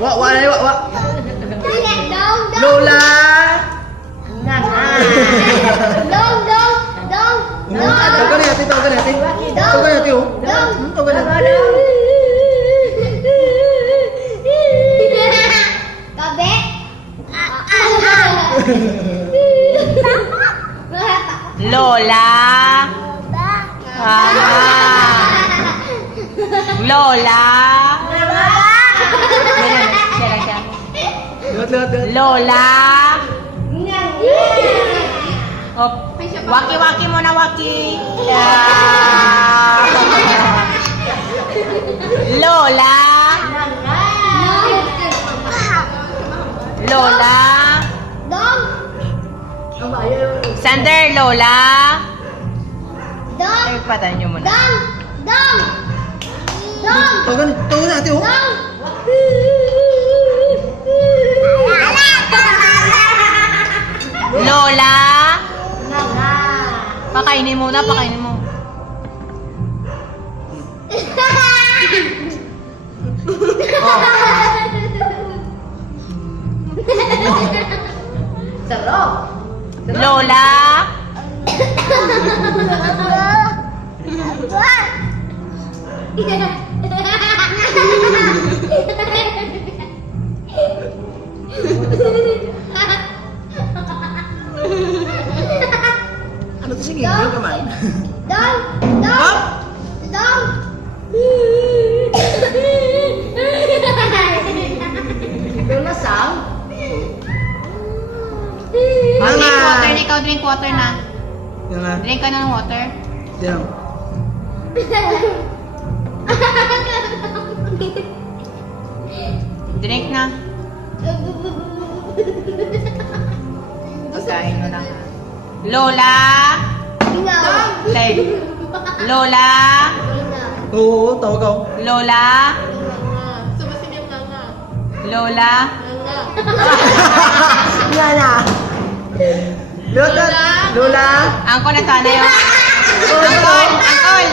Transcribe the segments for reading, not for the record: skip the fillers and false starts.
Wa này, wa. Đông. Lola. Đông. Tao cái này, tao cái này. Tao cái này tiêu. Tao cái này. Có bé. Lola. Lola. Được. Lola. Oh, waki muna, waki. Lola. Lola. Đông. Sander, Lola. Đông. Ay, patay nyo muna. Đông. Tao cái này tiêu. Lola. Pakainin mo. Lola. Ano to sige? Hindi ka man. Đông. Đừng nó sợ. Drink water, ikaw drink water na. Yan nga. Drink ka na ng water. Yan. Drink na. Pagkain mo lang. Lola. Tay. Lola. Oo, tao ka. Lola. Lola. Nga na. Lola. Angkol na sana yun. Angkol.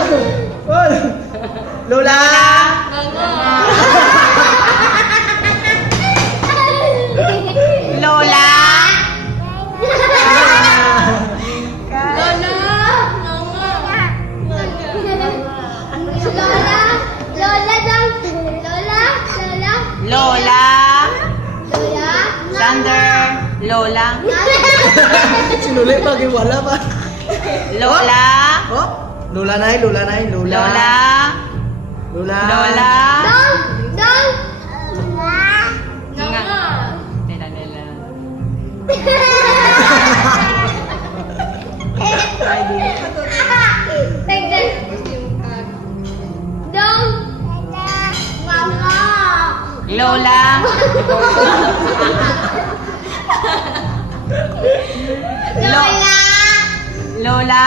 Ol. Lola. Lola. Lola. Sander. Lola. Sinulit pa, wala pa. Lola. Oh? Lola này. Lola. Lola. Nila. Lola.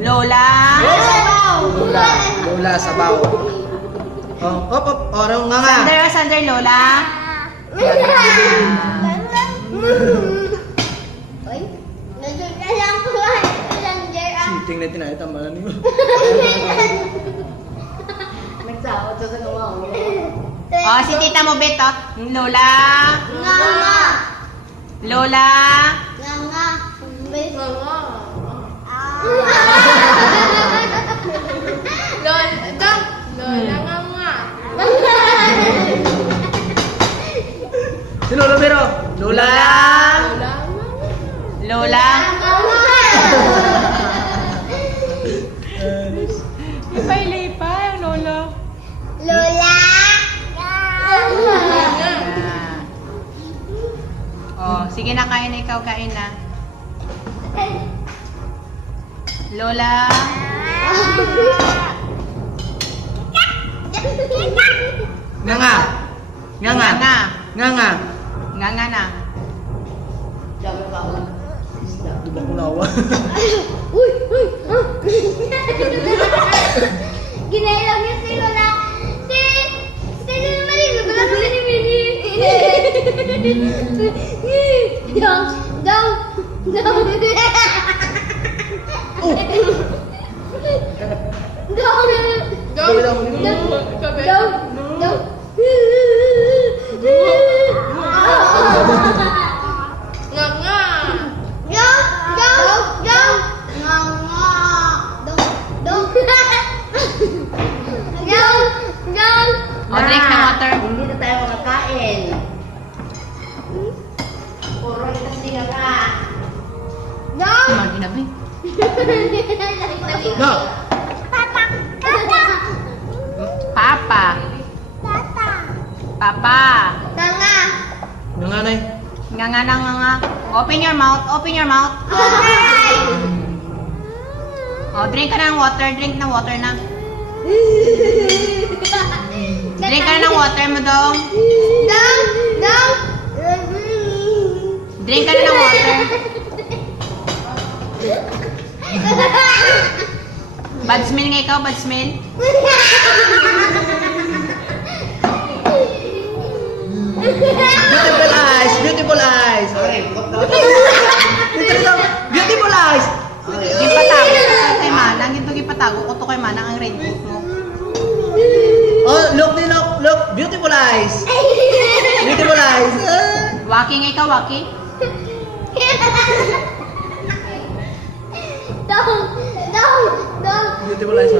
Lola. Lola. Lola sabaw. Oh, op. Oh, nga. Sander, Lola. Siting na tinay tambalan mo. Oh, si tita mo, Bet, oh. Lola. Lola. Si Lola pero. Lola. Lola. Ipay-lipa yung Lola. Oh, sige na, kain na ikaw, kain na. Lola. Nga. Nga na. Dubak ko lawa. Ginailang niya si Lola. Si Mari, nagulak na ni Mini. Dong. Imagine na, be. No. Papa. Papa. Tanga. Nanganay. Nga nga nga nga nga. Open your mouth. Open your mouth. Okay. Oh, drink ka na ng water. Drink ng water na. Drink ka na ng water mo, Dong. Dong. Dong. Drink ka na ng water. Bad smell nga ikaw, bad smell. Beautiful eyes. Beautiful eyes. Beautiful eyes. Gipatago ko kay Manang. Ginto gipatago ko to kay Manang ang raincoat mo. Oh, look, look. Beautiful eyes. Beautiful eyes. Waki nga ikaw, Waki. Dong. Dong. Dong. Beautiful eyes.